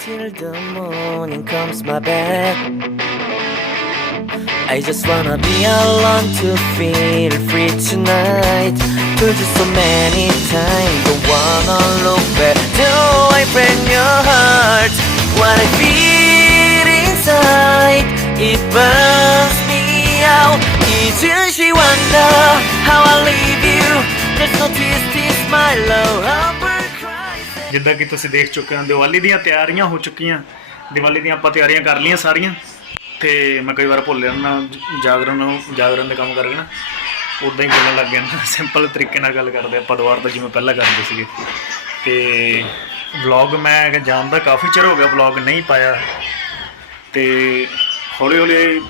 Till the morning comes my bed. I just wanna be alone to feel free tonight. Told you so many times, don't wanna look back. Do I break your heart? What I feel inside, it burns me out. Each she wonder how I leave you. There's no ਜਿੱਦਾਂ ਕਿ ਤੁਸੀਂ ਦੇਖ ਚੁੱਕੇ ਹੋ, ਦੀਵਾਲੀ ਦੀਆਂ ਤਿਆਰੀਆਂ ਹੋ ਚੁੱਕੀਆਂ। ਦੀਵਾਲੀ ਦੀਆਂ ਆਪਾਂ ਤਿਆਰੀਆਂ ਕਰ ਲਈਆਂ ਸਾਰੀਆਂ। ਤੇ ਮੈਂ ਕਈ ਵਾਰ ਭੁੱਲ ਜਾਂਦਾ ਜਾਗਰਣ ਜਾਗਰਣ ਦੇ ਕੰਮ ਕਰਕੇ ਨਾ ਉਦਾਂ ਹੀ ਬੋਲਣ ਲੱਗ ਗਿਆ ਸਿੰਪਲ ਤਰੀਕੇ ਨਾਲ ਗੱਲ ਕਰਦੇ ਆਪਾਂ ਦੁਬਾਰਾ ਤੋਂ ਜਿਵੇਂ ਪਹਿਲਾਂ ਕਰਦੇ ਸੀਗੇ। ਤੇ ਵਲੌਗ ਮੈਂ ਜਾਣਦਾ, ਕਾਫੀ ਚਿਰ ਹੋ ਗਿਆ ਵਲੌਗ ਨਹੀਂ ਪਾਇਆ। ਤੇ ਹੌਲੀ ਹੌਲੀ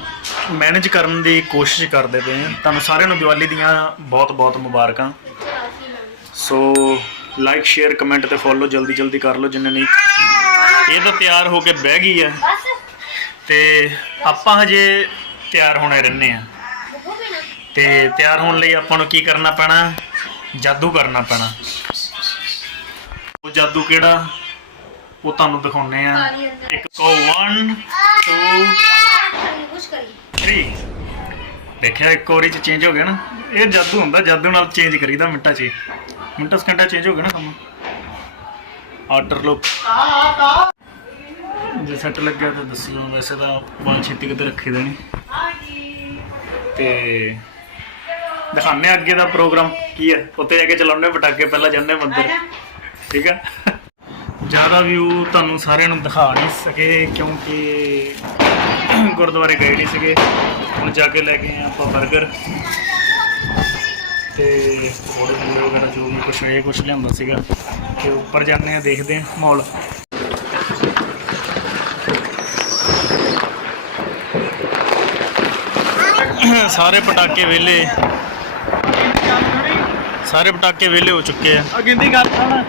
ਮੈਨੇਜ ਕਰਨ ਦੀ ਕੋਸ਼ਿਸ਼ ਕਰਦੇ ਪਏ ਹਾਂ। ਤੁਹਾਨੂੰ ਸਾਰਿਆਂ ਨੂੰ ਦੀਵਾਲੀ ਦੀਆਂ ਬਹੁਤ ਬਹੁਤ ਮੁਬਾਰਕਾਂ। ਸੋ ਲਾਈਕ ਸ਼ੇਅਰ ਕਮੈਂਟ ਤੇ ਫੋਲੋ ਜਲਦੀ ਜਲਦੀ ਕਰ ਲਓ, ਜਿੰਨੇ ਨਹੀਂ। ਇਹ ਤਾਂ ਤਿਆਰ ਹੋ ਕੇ ਬਹਿ ਗਈ ਹੈ ਤੇ ਆਪਾਂ ਹਜੇ ਤਿਆਰ ਹੋਣੇ ਰਹਿੰਦੇ ਆ। ਤੇ ਤਿਆਰ ਹੋਣ ਲਈ ਆਪਾਂ ਨੂੰ ਕੀ ਕਰਨਾ ਪੈਣਾ? ਜਾਦੂ ਕਰਨਾ ਪੈਣਾ। ਉਹ ਜਾਦੂ ਕਿਹੜਾ? ਉਹ ਤੁਹਾਨੂੰ ਦਿਖਾਉਣੇ ਆ। ਇੱਕ ਕੋ 1 2 3 ਦੇਖਿਆ, ਇੱਕ ਵਾਰੀ ਚ ਚੇਂਜ ਹੋ ਗਿਆ ਨਾ? ਇਹ ਜਾਦੂ ਹੁੰਦਾ ਜਾਦੂ ਨਾਲ ਚੇਂਜ ਕਰੀਦਾ ਮਿੰਟਾਂ 'ਚ ਹੀ। ਮਿੰਟਾਂ ਸਕਿੰਟਾਂ ਚੇਂਜ ਹੋ ਗਿਆ ਨਾ ਕੰਮ। ਆਰਡਰ ਲੋ ਜੇ ਸੈੱਟ ਲੱਗਿਆ ਤਾਂ ਦੱਸਿਓ ਵੈਸੇ ਤਾਂ ਬਹੁਤ ਛੇਤੀ ਕਿਤੇ ਰੱਖੇ ਦੇਣੀ। ਤੇ ਦਿਖਾਣੇ ਆ ਅੱਗੇ ਦਾ ਪ੍ਰੋਗਰਾਮ ਕੀ ਹੈ। ਉੱਤੇ ਜਾ ਕੇ ਚਲਾਉਣੇ ਪਟਾਕੇ ਪਹਿਲਾਂ ਜਾਂਦੇ ਮੰਦਰ। ਠੀਕ ਆ? ਜ਼ਿਆਦਾ ਵਿਊ ਤੁਹਾਨੂੰ ਸਾਰਿਆਂ ਨੂੰ ਦਿਖਾ ਨਹੀਂ ਸਕੇ ਕਿਉਂਕਿ ਗੁਰਦੁਆਰੇ ਗਏ ਨਹੀਂ ਸੀਗੇ। ਹੁਣ ਜਾ ਕੇ ਲੈ ਕੇ ਆਏ ਆਪਾਂ 버ਗਰ ਤੇ ਹੋਰ ਪੂਰੇ ਵਗੈਰਾ ਜੋ ਵੀ ਕੁਛ ਇਹ ਕੁਛ ਲਿਆਂਦਾ ਸੀਗਾ। ਤੇ ਉੱਪਰ ਜਾਂਦੇ ਆ ਦੇਖਦੇ ਆ ਮਾਹੌਲ। ਸਾਰੇ ਪਟਾਕੇ ਵੇਲੇ ਸਾਰੇ ਪਟਾਕੇ ਵੇਲੇ ਹੋ ਚੁੱਕੇ ਆ। ਆ ਗਿੰਦੀ ਗੱਲ ਸੁਣ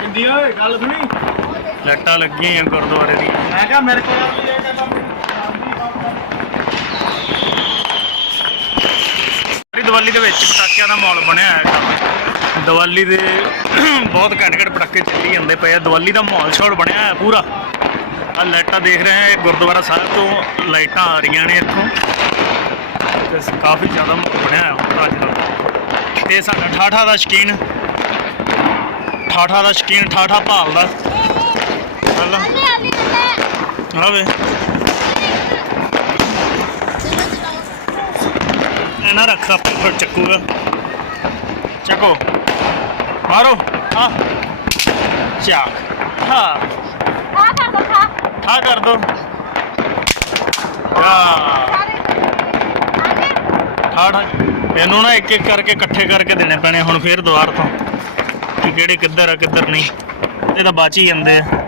ਗਿੰਦੀ ਓਏ ਗੱਲ ਸੁਣੀ? ਲਾਈਟਾਂ ਲੱਗੀਆਂ ਗੁਰਦੁਆਰੇ ਦੀ ਮੈਂ ਕਿਹਾ ਮੇਰੇ ਕੋਲ ਇਹ ਕਹਿੰਦਾ ਦੀਵਾਲੀ ਦੇ ਵਿੱਚ ਪਟਾਕਿਆਂ ਦਾ ਮਾਹੌਲ ਬਣਿਆ ਹੈ ਦੀਵਾਲੀ ਦੇ ਬਹੁਤ ਘੱਟ ਘੱਟ ਪਟਾਕੇ ਚੱਲੀ ਜਾਂਦੇ ਪਏ ਆ। ਦੀਵਾਲੀ ਦਾ ਮਾਹੌਲ ਛੋੜ ਬਣਿਆ ਹੋਇਆ ਪੂਰਾ। ਆ ਲਾਈਟਾਂ ਦੇਖ ਰਹੇ ਆ ਇਹ ਗੁਰਦੁਆਰਾ ਸਾਹਿਬ ਤੋਂ ਲਾਈਟਾਂ ਆ ਰਹੀਆਂ ਨੇ ਇੱਥੋਂ। ਤੇ ਕਾਫੀ ਜ਼ਿਆਦਾ ਮਾਹੌਲ ਬਣਿਆ ਹੋਇਆ ਹੁਣ ਅੱਜ ਦਾ। ਤੇ ਸਾਡਾ ਠਾਠਾ ਦਾ ਸ਼ਕੀਨ ਠਾਠਾ ਦਾ ਸ਼ਕੀਨ ਠਾਠਾ ਭਾਲਦਾ ਪਹਿਲਾਂ ਆਵੇ ਇਹਨਾਂ ਰੱਖਾ ਫਿਰ ਚੱਕੂਗਾ ਚੱਕੋ। ਮਾਰੋ। ਹਾਂ ਚੱਕ। ਹਾਂ ਠਾ ਕਰ ਦੋ ਹਾਂ ਠਾ ਠਾ ਇਹਨੂੰ ਨਾ ਇੱਕ ਇੱਕ ਕਰਕੇ ਇਕੱਠੇ ਕਰਕੇ ਦੇਣੇ ਪੈਣੇ। ਹੁਣ ਫੇਰ ਦੁਆਰ ਤੋਂ। ਕਿ ਕਿਹੜੇ ਕਿੱਧਰ ਆ ਕਿੱਧਰ ਨਹੀਂ। ਇਹ ਤਾਂ ਬਚ ਹੀ ਜਾਂਦੇ ਆ।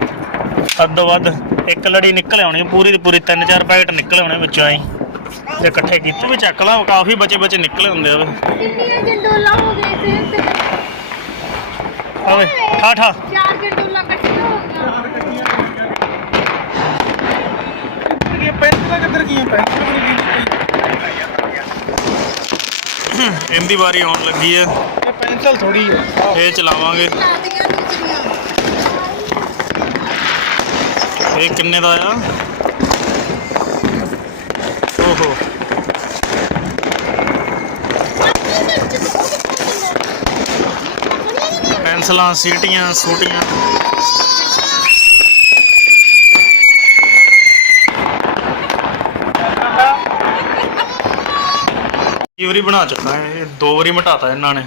ਅੱਧੋ ਵੱਧ ਇੱਕ ਲੜੀ ਨਿਕਲ ਆਉਣੀ। ਪੂਰੀ ਦੀ ਪੂਰੀ ਤਿੰਨ ਚਾਰ ਪੈਕਟ ਨਿਕਲ ਆਉਣੇ ਵਿੱਚੋਂ ਐਂ। ਤੇ ਇਕੱਠੇ ਕੀਤੇ ਵੀ ਚੱਕ ਲਾ ਕਾਫੀ ਬਚੇ ਬਚੇ ਨਿਕਲੇ ਹੁੰਦੇ ਆ ਕਿੰਨੀਆਂ ਜੰਡੋਲਾ ਹੋ ਗਏ ਸੀ ਤੇ ਆਵੇ ਠਾ ਠਾ। ਚਾਰ ਜੰਡੋਲਾ ਇਕੱਠੀਆਂ ਹੋ ਗਈਆਂ। ਇਹ ਪੈਂਟਾਂ ਕਿੱਧਰ ਗਈਆਂ? ਪੈਂਟਾਂ ਕਿੱਧਰ ਗਈਆਂ? ਇਹਦੀ ਵਾਰੀ ਆਉਣ ਲੱਗੀ ਆ। ਇਹ ਪੈਨਸਲ ਥੋੜੀ ਹੈ ਇਹ ਚਲਾਵਾਂਗੇ। ਇਹ ਕਿੰਨੇ ਦਾ ਆ? ਓਹੋ। ਪੈਨਸਲਾਂ, ਸੀਟੀਆਂ, ਸੂਟੀਆਂ। ਕੀ ਵਾਰੀ ਬਣਾ ਚੁੱਕਾ ਇਹ? ਦੋ ਵਾਰੀ ਮਟਾਤਾ ਇਹਨਾਂ ਨੇ।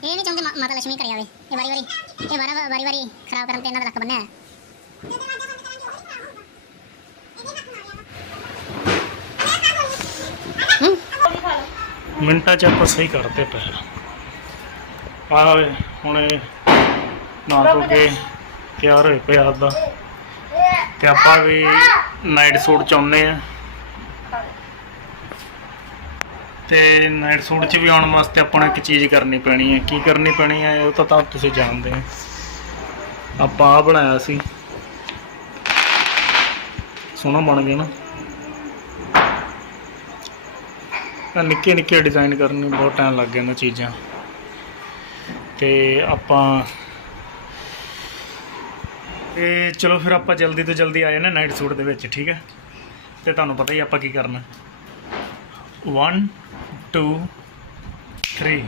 ਇਹ ਨਹੀਂ ਚਾਹੁੰਦੇ ਮਾਤਾ ਲక్ష్ਮੀ ਕਰਿਆ ਆਵੇ। ਇਹ ਵਾਰੀ ਵਾਰੀ ਇਹ ਵਾਰਾ ਵਾਰੀ ਵਾਰੀ ਖਰਾਬ ਕਰਨ ਤੇ ਇਹਨਾਂ ਦਾ ਲੱਕ ਬੰਨਿਆ। ਮਿੰਟਾਂ ਚ ਆਪਾਂ ਸਹੀ ਕਰਦੇ ਪਏ ਆ ਵੇ, ਹੁਣ ਇਹ ਨਾ ਧੋ ਕੇ ਤਿਆਰ ਹੋਏ ਪਏ ਆਪਦਾ ਤੇ ਆਪਾਂ ਵੀ ਨਾਈਟ ਸੂਟ ਚਾਹੁੰਦੇ ਆ ਤੇ ਨਾਈਟ ਸੂਟ 'ਚ ਵੀ ਆਉਣ ਵਾਸਤੇ ਆਪਾਂ ਨੂੰ ਇੱਕ ਚੀਜ਼ ਕਰਨੀ ਪੈਣੀ ਹੈ। ਕੀ ਕਰਨੀ ਪੈਣੀ ਹੈ, ਉਹ ਤਾਂ ਤਾਂ ਤੁਸੀਂ ਜਾਣਦੇ ਆ ਆਪਾਂ ਆ ਬਣਾਇਆ ਸੀ। ਸੋਹਣਾ ਬਣ ਗਿਆ ਨਾ। ਆਹ ਨਿੱਕੇ ਨਿੱਕੇ ਡਿਜ਼ਾਈਨ ਕਰਨ ਨੂੰ ਬਹੁਤ ਟਾਈਮ ਲੱਗ ਗਿਆ ਇਹਨਾਂ ਚੀਜ਼ਾਂ। ਤੇ ਆਪਾਂ ਤੇ ਚਲੋ ਫਿਰ ਆਪਾਂ ਜਲਦੀ ਤੋਂ ਜਲਦੀ ਆ ਜਾਣਾ ਨਾਈਟ ਸੂਟ ਦੇ ਵਿੱਚ, ਠੀਕ ਹੈ? ਤੇ ਤੁਹਾਨੂੰ ਪਤਾ ਹੀ ਆਪਾਂ ਕੀ ਕਰਨਾ। 1 2 3